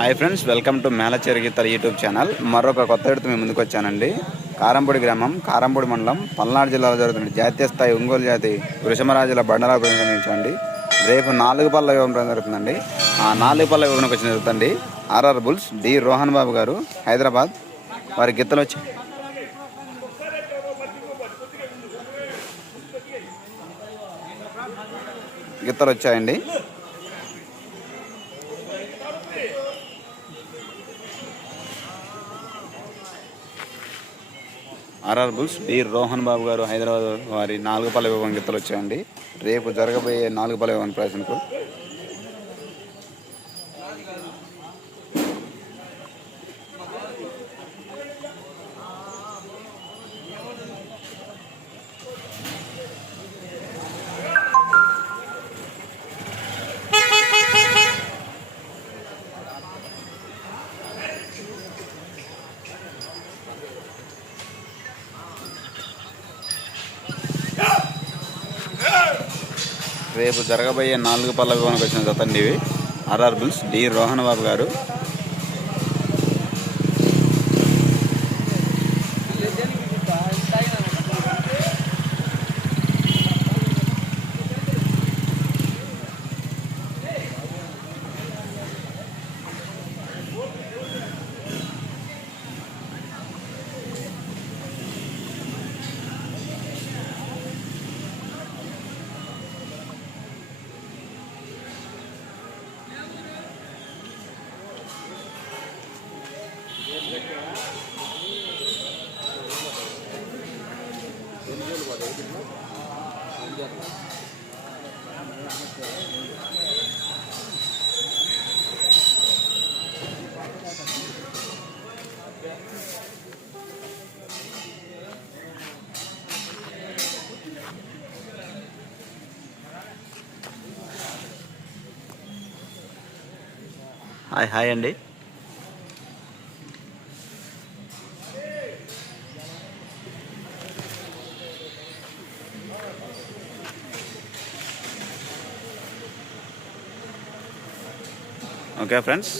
Hi friends welcome to Melacheri గీతల YouTube channel మరొక కొత్త ఎడుతు మేము ముందుకు వచ్చానండి. కారంపూడి గ్రామం కారంపూడి మండలం పల్నాడు జిల్లాలో జరుగుతుంది జాతీయ స్థాయి ఒంగోలు జాతి వృషమరాజుల బండలా నిర్వహించండి రేపు నాలుగు పళ్ళ వివరణ జరుగుతుందండి. ఆ నాలుగు పళ్ళ వివరణకు వచ్చిన జరుగుతుంది RR bulls D Rohan Babu garu Hyderabad. వారి గిత్తలు వచ్చి గిత్తలు వచ్చాయండి. RR bulls D Rohan Babu garu Hyderabad వారి నాలుగు పల్లె విభాగం వచ్చాయండి. రేపు జరగబోయే నాలుగు పల్లె విభాగం ప్రదర్శనకు రేపు జరగబోయే నాలుగు పళ్ళ విభాగానికి వచ్చిన జతండి ఇవి. RR bulls D Rohan Babu garu hi hi అండి. Okay friends